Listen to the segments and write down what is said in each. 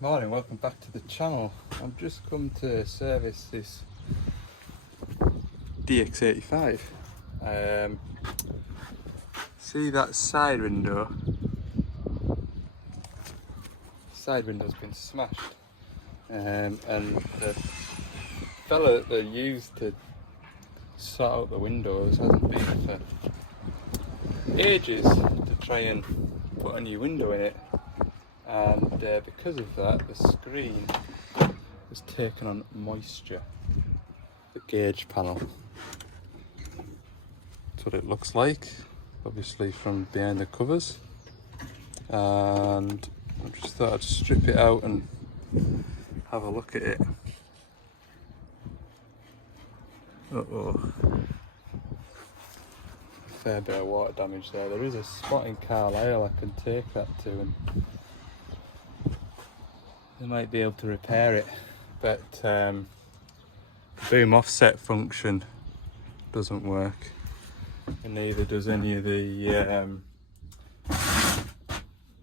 Morning, welcome back to the channel. I've just come to service this DX85. See that side window? Side window's been smashed, and the fella that they used to sort out the windows hasn't been for ages to try and put a new window in it. And because of that, the screen has taken on moisture. The gauge panel. That's what it looks like, obviously from behind the covers. And I just thought I'd strip it out and have a look at it. Uh-oh. Fair bit of water damage there. There is a spot in Carlisle I can take that to, and they might be able to repair it, but the boom offset function doesn't work, and neither does any of the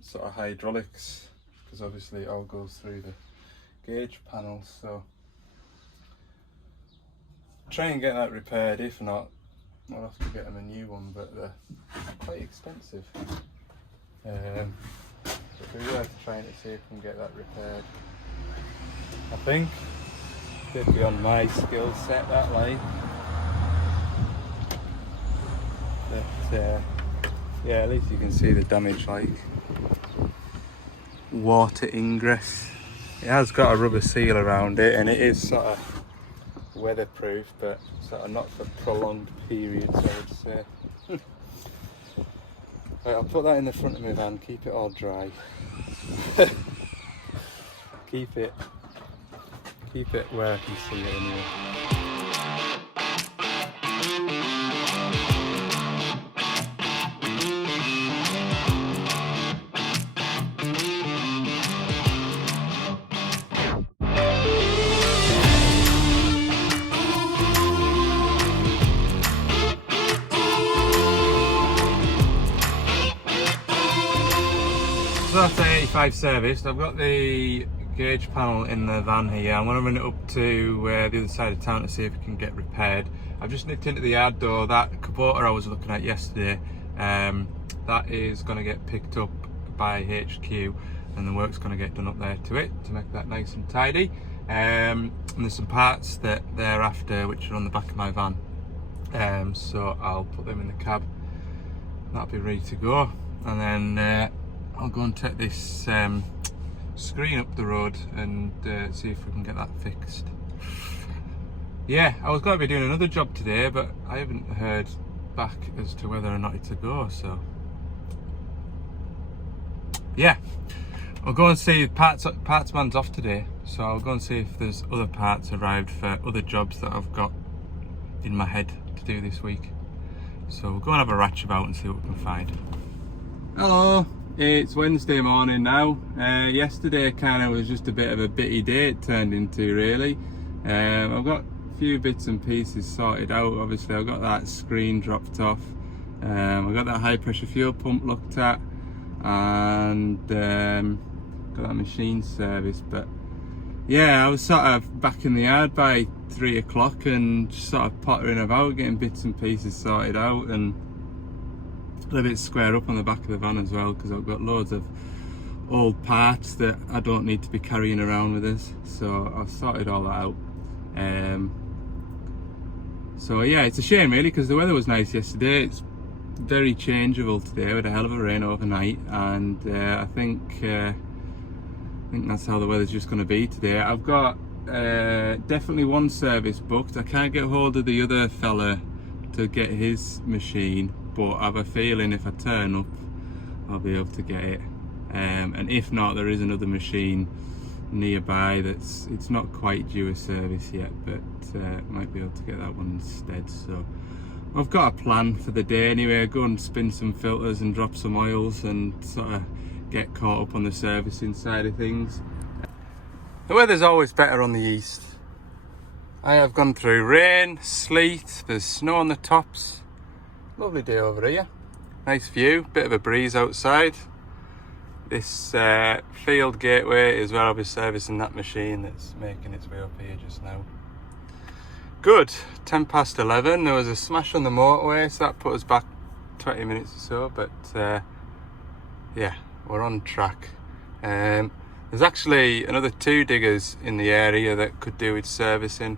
sort of hydraulics, because obviously it all goes through the gauge panel. So try and get that repaired. If not, I'll have to get them a new one, but they're quite expensive. It'd be worth trying to see if we can get that repaired. I think it'd be on my skill set, that line. But yeah, at least you can see the damage, like water ingress. It has got a rubber seal around it, and it is sort of weatherproof, but sort of not for prolonged periods, I would say. Right, I'll put that in the front of my van, keep it all dry. keep it where I can see it anyway. So that's the 85 serviced. I've got the gauge panel in the van here. I'm going to run it up to the other side of town to see if it can get repaired. I've just nipped into the yard door. That Kubota I was looking at yesterday, that is going to get picked up by HQ, and the work's going to get done up there to it to make that nice and tidy. And there's some parts that they're after which are on the back of my van, so I'll put them in the cab. That'll be ready to go, and then I'll go and take this screen up the road and see if we can get that fixed. Yeah, I was going to be doing another job today, but I haven't heard back as to whether or not it's a go, so yeah, I'll go and see. Parts man's off today, so I'll go and see if there's other parts arrived for other jobs that I've got in my head to do this week. So we'll go and have a ratch about and see what we can find. Hello, it's Wednesday morning now. Yesterday kind of was just a bit of a bitty day it turned into, really. I've got a few bits and pieces sorted out. Obviously I've got that screen dropped off, I've got that high pressure fuel pump looked at, and got that machine serviced. But yeah, I was sort of back in the yard by 3 o'clock and just sort of pottering about, getting bits and pieces sorted out, and a bit square up on the back of the van as well, because I've got loads of old parts that I don't need to be carrying around with us. So I've sorted all that out. So yeah, it's a shame really, because the weather was nice yesterday. It's very changeable today with a hell of a rain overnight, and I think that's how the weather's just going to be today. I've got definitely one service booked. I can't get hold of the other fella to get his machine, but I have a feeling if I turn up I'll be able to get it, and if not, there is another machine nearby it's not quite due a service yet, but might be able to get that one instead. So I've got a plan for the day anyway. Go and spin some filters and drop some oils and sort of get caught up on the servicing side of things. The weather's always better on the east. I have gone through rain, sleet, there's snow on the tops. Lovely day over here. Nice view, bit of a breeze outside. This field gateway is where I'll be servicing that machine that's making its way up here just now. Good, 10 past 11. There was a smash on the motorway, so that put us back 20 minutes or so, but yeah, we're on track. There's actually another 2 diggers in the area that could do with servicing.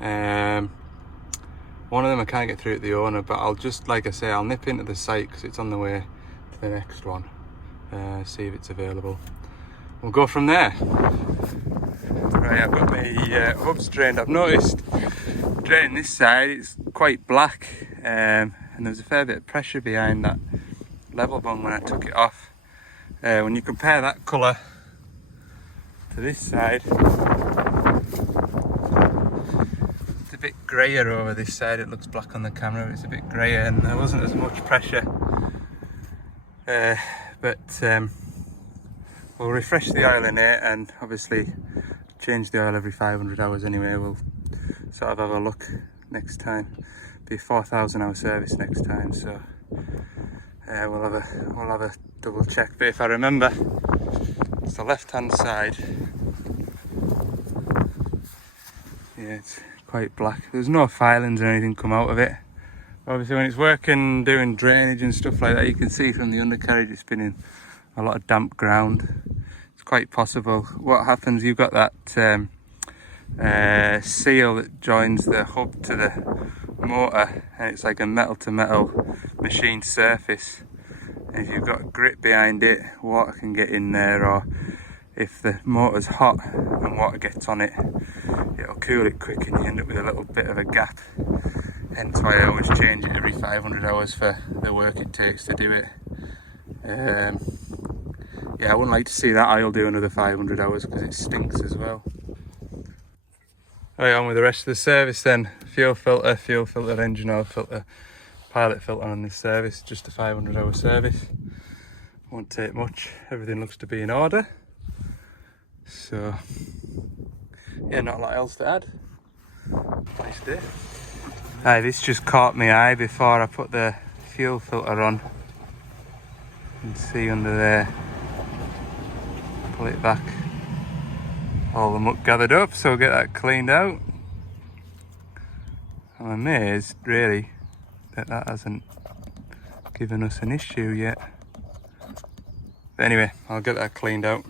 One of them I can't get through to the owner, but I'll just, like I say, I'll nip into the site because it's on the way to the next one. See if it's available. We'll go from there. Right, I've got my hubs drained. I've noticed draining this side, it's quite black, and there's a fair bit of pressure behind that level bung when I took it off. When you compare that colour to this side, it's a bit greyer over this side. It looks black on the camera, it's a bit greyer, and there wasn't as much pressure. But we'll refresh the oil in it, and obviously change the oil every 500 hours anyway. We'll sort of have a look next time. Be a 4,000 hour service next time, so we'll have a double check. But if I remember, it's the left hand side. Yeah, it's quite black. There's no filings or anything come out of it. Obviously when it's working doing drainage and stuff like that, you can see from the undercarriage it's been in a lot of damp ground. It's quite possible. What happens, you've got that seal that joins the hub to the motor, and it's like a metal to metal machine surface, and if you've got grit behind it, water can get in there, or if the motor's hot and water gets on it, it'll cool it quick and you end up with a little bit of a gap. Hence why I always change it every 500 hours for the work it takes to do it. Yeah, I wouldn't like to see that oil do another 500 hours because it stinks as well. Right, on with the rest of the service then. Fuel filter, engine oil filter, pilot filter on this service. Just a 500 hour service. Won't take much. Everything looks to be in order. So, yeah, not a lot else to add. Nice day. Aye, this just caught my eye before I put the fuel filter on. You can see under there. Pull it back. All the muck gathered up, so we'll get that cleaned out. I'm amazed, really, that hasn't given us an issue yet. But anyway, I'll get that cleaned out.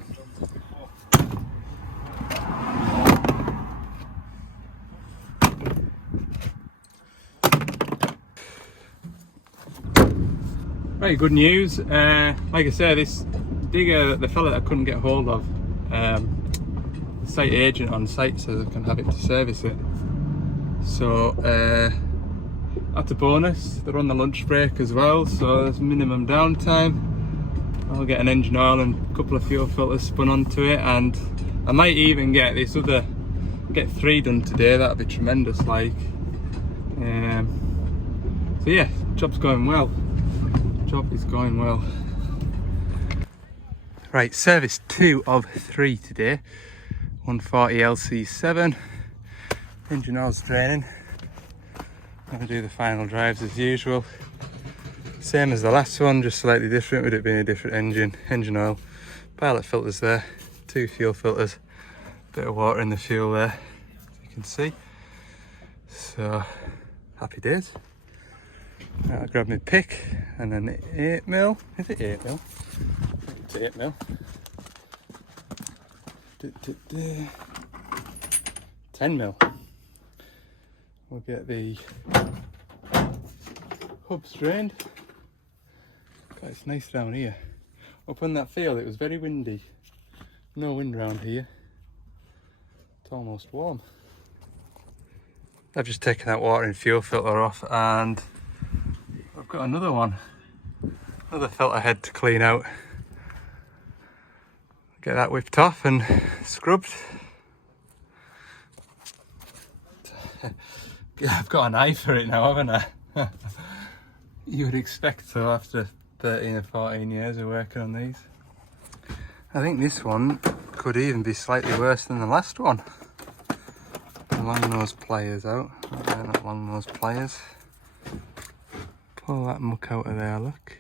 Right, good news. Like I said, this digger, the fella that I couldn't get hold of, the site agent on site says I can have it to service it. So that's a bonus. They're on the lunch break as well, so there's minimum downtime. I'll get an engine oil and a couple of fuel filters spun onto it, and I might even get this other, get 3 done today. That'd be tremendous. Like, so yeah, job's going well. Job is going well. Right, service 2 of 3 today. 140 LC7. Engine oil's draining. I'm gonna do the final drives as usual. Same as the last one, just slightly different with it being a different engine. Engine oil, pilot filters there, 2 fuel filters, bit of water in the fuel there, as you can see. So, happy days. I'll grab my pick and an 8mm. Is it 8mm? It's 8mm. 10mm. We'll get the hubs drained. God, it's nice down here. Up on that field it was very windy. No wind around here. It's almost warm. I've just taken that water and fuel filter off, and I've got another one. Another filter head to clean out. Get that whipped off and scrubbed. I've got an eye for it now, haven't I? You would expect so after 13 or 14 years of working on these. I think this one could even be slightly worse than the last one. The long nose pliers out. They're not long nose pliers. Pull that muck out of there, look.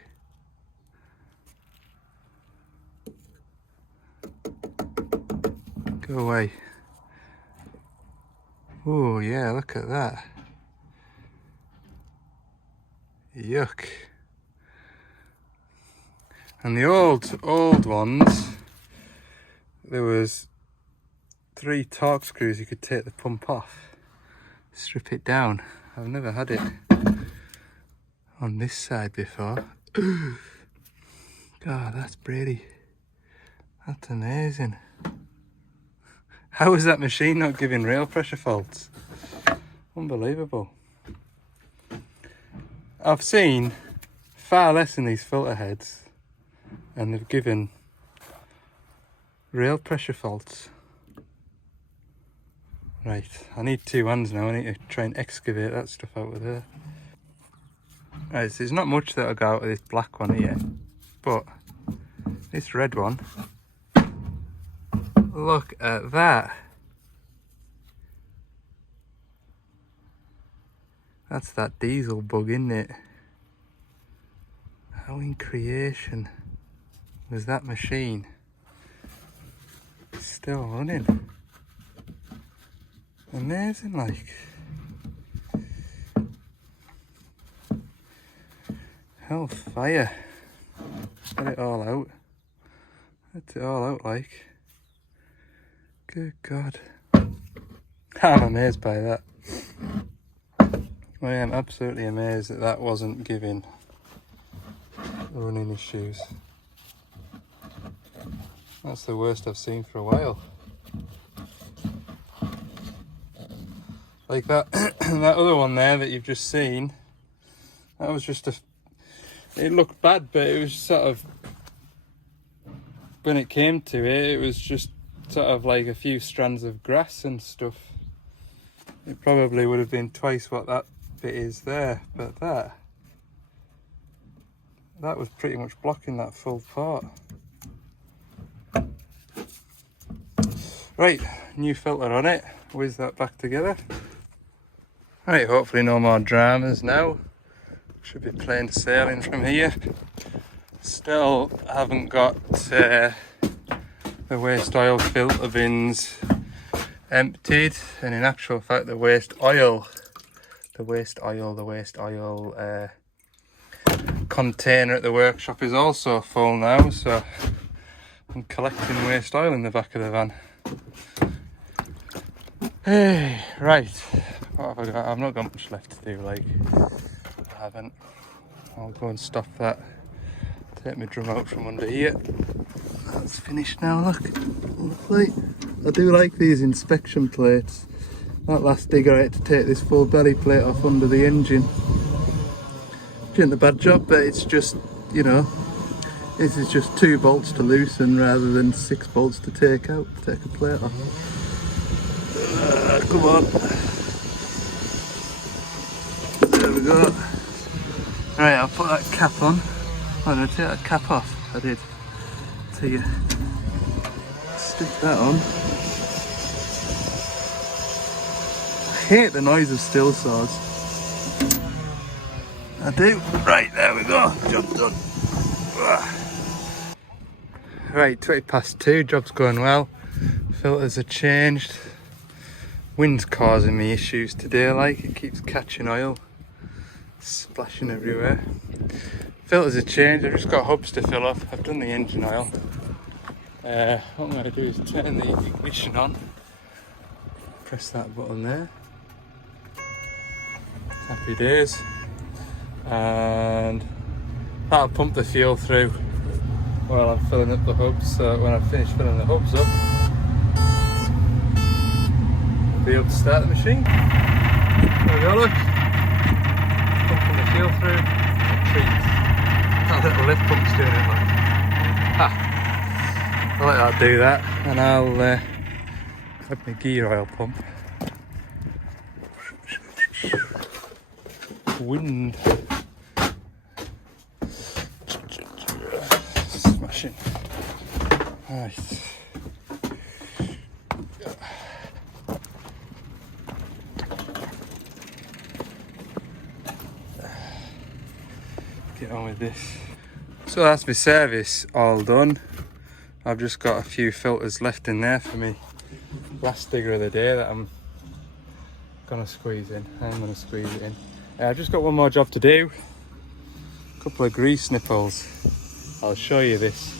Go away. Oh yeah, look at that. Yuck. And the old ones, there was 3 torque screws you could take the pump off, strip it down. I've never had it on this side before. God, that's pretty. That's amazing. How is that machine not giving rail pressure faults? Unbelievable. I've seen far less in these filter heads, and they've given rail pressure faults. Right, I need 2 hands now. I need to try and excavate that stuff out of there. Right, so there's not much that'll go out of this black one here, but this red one, look at that. That's that diesel bug, isn't it? How in creation was that machine still running? Amazing, like. Hellfire. Got it all out. That's it all out, like. Good God. I'm amazed by that. I am absolutely amazed that that wasn't giving running issues. That's the worst I've seen for a while. Like that, that other one there that you've just seen, that was just it looked bad, but it was sort of, when it came to it, it was just sort of like a few strands of grass and stuff. It probably would have been twice what that bit is there, but that was pretty much blocking that full part. Right, new filter on it, whiz that back together. Right, hopefully no more dramas now. Should be plain sailing from here. Still haven't got the waste oil filter bins emptied, and in actual fact the waste oil container at the workshop is also full now, so I'm collecting waste oil in the back of the van. Hey, right, what have I got? I've not got much left to do, like, I haven't. I'll go and stop that, take my drum out from under here. That's finished now, look, lovely. I do like these inspection plates. That last digger I had to take this full belly plate off under the engine. Doing a bad job, but it's just, you know, this is just 2 bolts to loosen rather than 6 bolts to take out, take a plate off. Come on. There we go. Right, I'll put that cap on. Oh, did I take that cap off? I did. So you stick that on. I hate the noise of steel saws. I do. Right, there we go. Job done. Right, 2:20, job's going well. Filters are changed. Wind's causing me issues today, like, it keeps catching oil, splashing everywhere. Filters are changed, I've just got hubs to fill up. I've done the engine oil. What I'm going to do is turn the ignition on. Press that button there. Happy days. And that'll pump the fuel through while I'm filling up the hubs. So when I finish filling the hubs up, I'll be able to start the machine. There we go, look. Pumping the fuel through. A treat. That little lift pump's doing it, like. I'll let that do that, and I'll have my gear oil pump. Wind. Smashing. Right. Get on with this. So that's my service all done. I've just got a few filters left in there for me last digger of the day that I'm gonna squeeze in. I'm gonna squeeze it in. I've just got one more job to do. A couple of grease nipples. I'll show you this.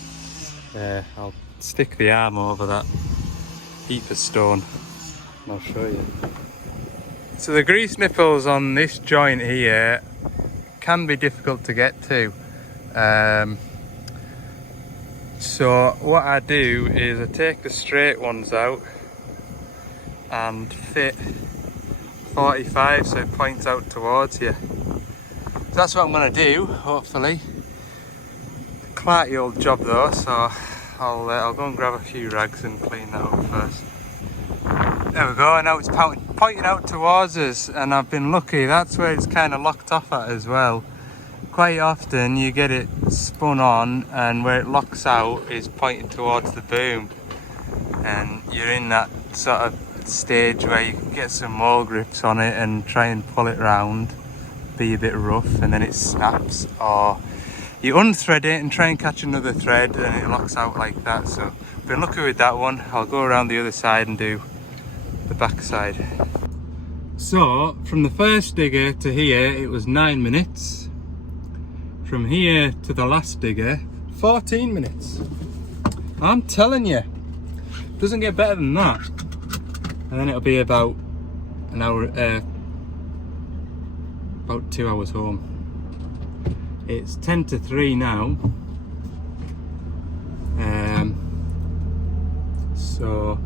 I'll stick the arm over that heap of stone and I'll show you. So the grease nipples on this joint here can be difficult to get to. So what I do is I take the straight ones out and fit 45 so it points out towards you. So that's what I'm going to do, hopefully. Quite the old job though, so I'll go and grab a few rags and clean that up first. There we go, now it's pointing out towards us, and I've been lucky, that's where it's kind of locked off at as well. Quite often you get it spun on and where it locks out is pointing towards the boom, and you're in that sort of stage where you can get some more grips on it and try and pull it round, be a bit rough, and then it snaps, or you unthread it and try and catch another thread and it locks out like that. So I've been lucky with that one. I'll go around the other side and do the back side. So from the first digger to here it was 9 minutes. From here to the last digger 14 minutes. I'm telling you, doesn't get better than that. And then it'll be about an hour, about 2 hours home. It's 10 to 3 now. So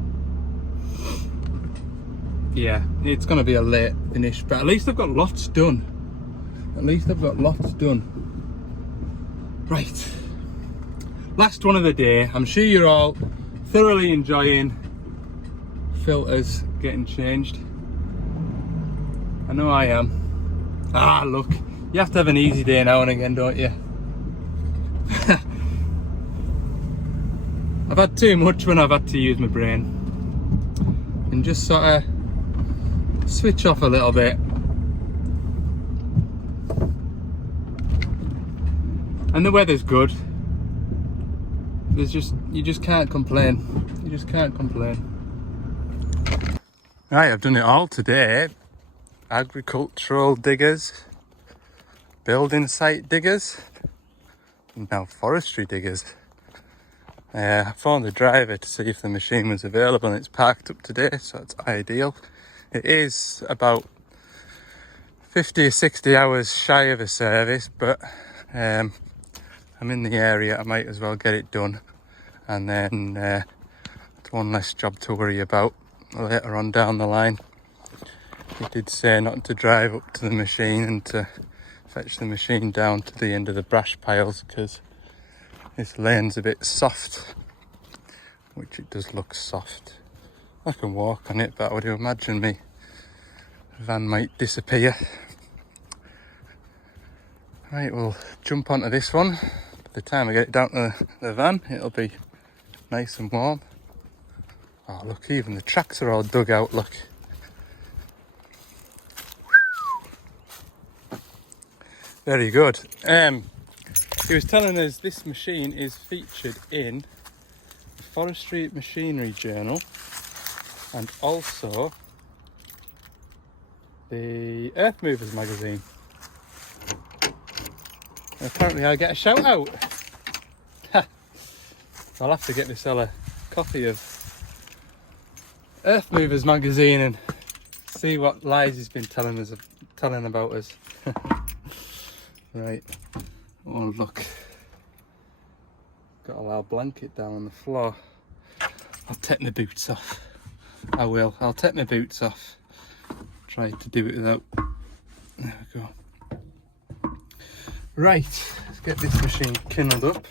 yeah, it's gonna be a late finish, but at least I've got lots done. Right, last one of the day. I'm sure you're all thoroughly enjoying filters getting changed. I know I am. Ah, look, you have to have an easy day now and again, don't you? I've had too much when I've had to use my brain and just sort of switch off a little bit. And the weather's good. You just can't complain. You just can't complain. Right, I've done it all today. Agricultural diggers, building site diggers, and now forestry diggers. I phoned the driver to see if the machine was available, and it's parked up today, so it's ideal. It is about 50 or 60 hours shy of a service, but I'm in the area, I might as well get it done, and then it's one less job to worry about later on down the line. He did say not to drive up to the machine and to fetch the machine down to the end of the brash piles because this lane's a bit soft, which it does look soft. I can walk on it, but I would imagine my van might disappear. Right, we'll jump onto this one. By the time I get it down to the van, it'll be nice and warm. Oh look, even the tracks are all dug out, look. Very good. He was telling us this machine is featured in the Forestry Machinery Journal and also the Earth Movers magazine. And apparently I get a shout out. I'll have to get myself a copy of Earth Movers magazine and see what lies he's been telling about us. Right. Oh look. Got a little blanket down on the floor. I'll take my boots off. I will. I'll take my boots off. Try to do it without. There we go. Right, let's get this machine kindled up.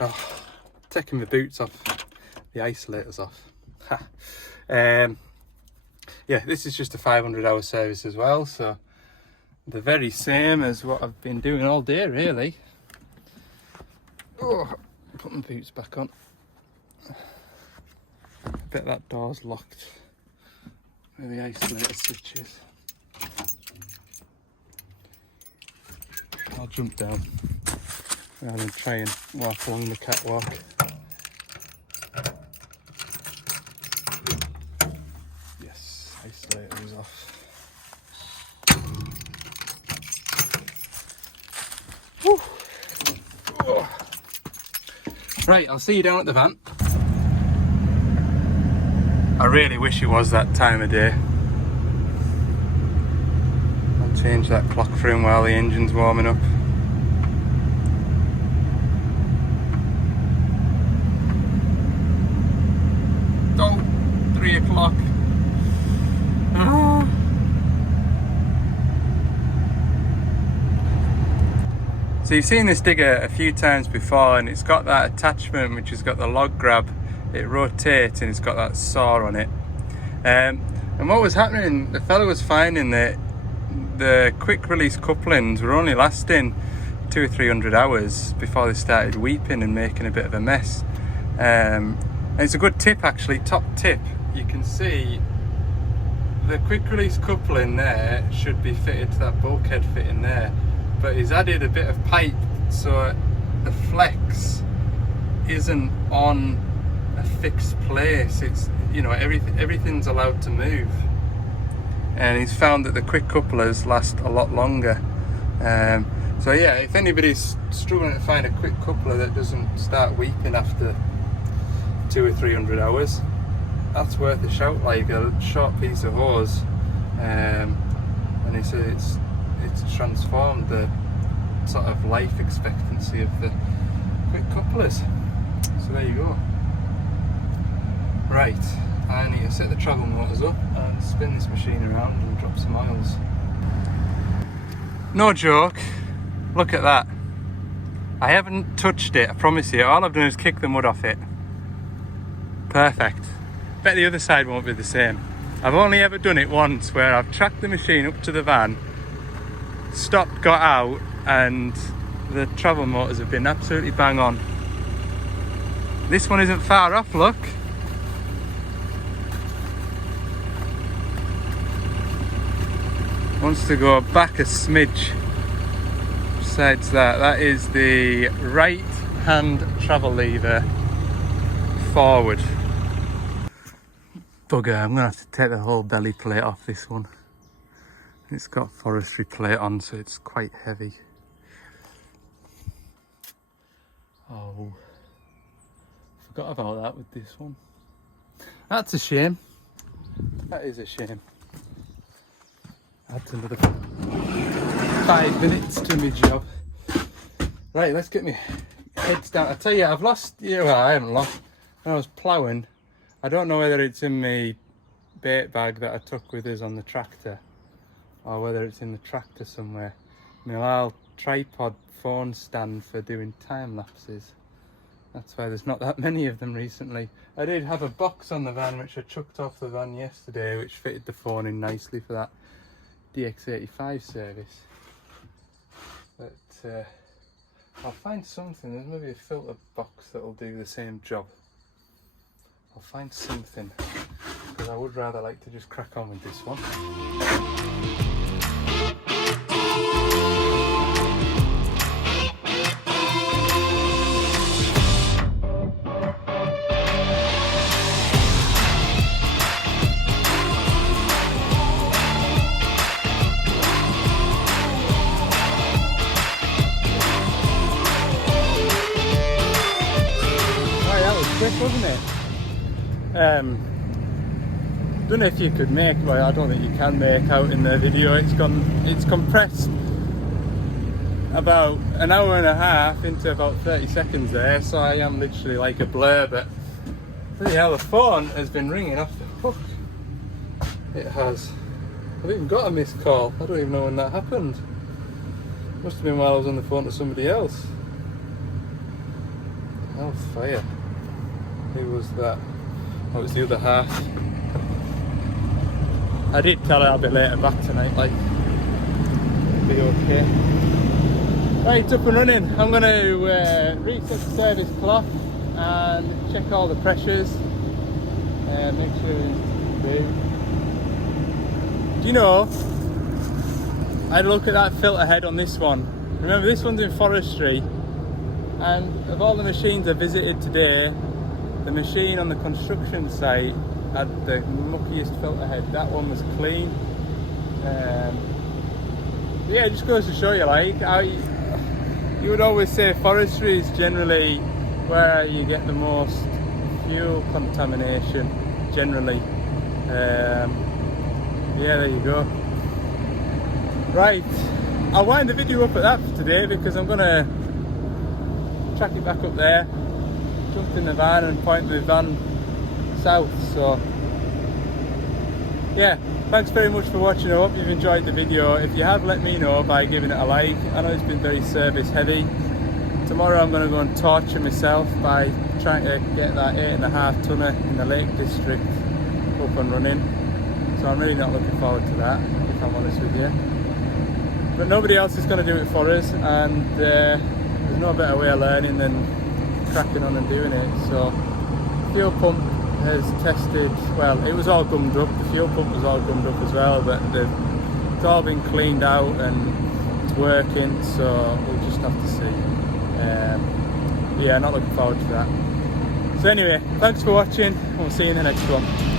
Oh, taking my boots off, the isolators off. Yeah, this is just a 500-hour service as well, so the very same as what I've been doing all day, really. Oh, put my boots back on. I bet that door's locked where the isolator switch is. I'll jump down rather than try and walk along the catwalk. radiator is off. Whew. Oh. Right, I'll see you down at the van. I really wish it was that time of day. I'll change that clock for him while the engine's warming up. Oh, 3 o'clock. Ah. So you've seen this digger a few times before, and it's got that attachment which has got the log grab. It rotates and it's got that saw on it. And what was happening, the fella was finding that the quick release couplings were only lasting 200 or 300 hours before they started weeping and making a bit of a mess. And it's a good tip actually, top tip. You can see the quick release coupling there should be fitted to that bulkhead fitting there, but he's added a bit of pipe so the flex isn't on a fixed place. It's, you know, everything's allowed to move, and he's found that the quick couplers last a lot longer. So yeah, if anybody's struggling to find a quick coupler that doesn't start weeping after 200 or 300 hours, that's worth a shout. Like a short piece of hose, and he said it's transformed the sort of life expectancy of the quick couplers. So there you go. Right, I need to set the travel motors up and spin this machine around and drop some oils. No joke, look at that. I haven't touched it, I promise you. All I've done is kick the mud off it. Perfect. Bet the other side won't be the same. I've only ever done it once, where I've tracked the machine up to the van, stopped, got out, and the travel motors have been absolutely bang on. This one isn't far off, look. Wants to go back a smidge. Besides that, that is the right hand travel lever forward. Bugger, I'm gonna have to take the whole belly plate off this one. It's got forestry plate on, so it's quite heavy. Oh, forgot about that with this one. That's a shame. That is a shame. That's another 5 minutes to my job. Right, let's get my heads down. I tell you, I've lost, well, I haven't lost. When I was ploughing, I don't know whether it's in my bait bag that I took with us on the tractor, or whether it's in the tractor somewhere. My little tripod phone stand for doing time lapses. That's why there's not that many of them recently. I did have a box on the van which I chucked off the van yesterday, which fitted the phone in nicely for that DX85 service. But I'll find something. There's maybe a filter box that'll do the same job. I'll find something, because I would rather like to just crack on with this one. Quick, wasn't it? Don't know if you could make, well, I don't think you can make out in the video. It's compressed about an hour and a half into about 30 seconds there, so I am literally like a blur. But bloody hell, the phone has been ringing off the hook. It has. I've even got a missed call. I don't even know when that happened. Must have been while I was on the phone to somebody else. Oh, fire. Who was that? Oh, it was the other half. I did tell her I'll be later back tonight, like, it'll be okay. Right, it's up and running. I'm going to reset the service clock and check all the pressures and make sure it's blue. Do you know, I had a look at that filter head on this one. Remember, this one's in forestry, and of all the machines I visited today, the machine on the construction site had the muckiest filter head. That one was clean. Yeah, it just goes to show you, like, how you would always say forestry is generally where you get the most fuel contamination, generally. Yeah, there you go. Right, I'll wind the video up at that for today because I'm gonna track it back up there, jump in the van and point the van south. So yeah, thanks very much for watching. I hope you've enjoyed the video. If you have, let me know by giving it a like. I know it's been very service heavy. Tomorrow I'm going to go and torture myself by trying to get that 8.5 tonner in the Lake District up and running. So I'm really not looking forward to that, if I'm honest with you. But nobody else is going to do it for us, and there's no better way of learning than cracking on and doing it. So fuel pump has tested, well, it was all gummed up. The fuel pump was all gummed up as well, but it's all been cleaned out and it's working, so we'll just have to see. Yeah, not looking forward to that. So anyway, thanks for watching. We'll see you in the next one.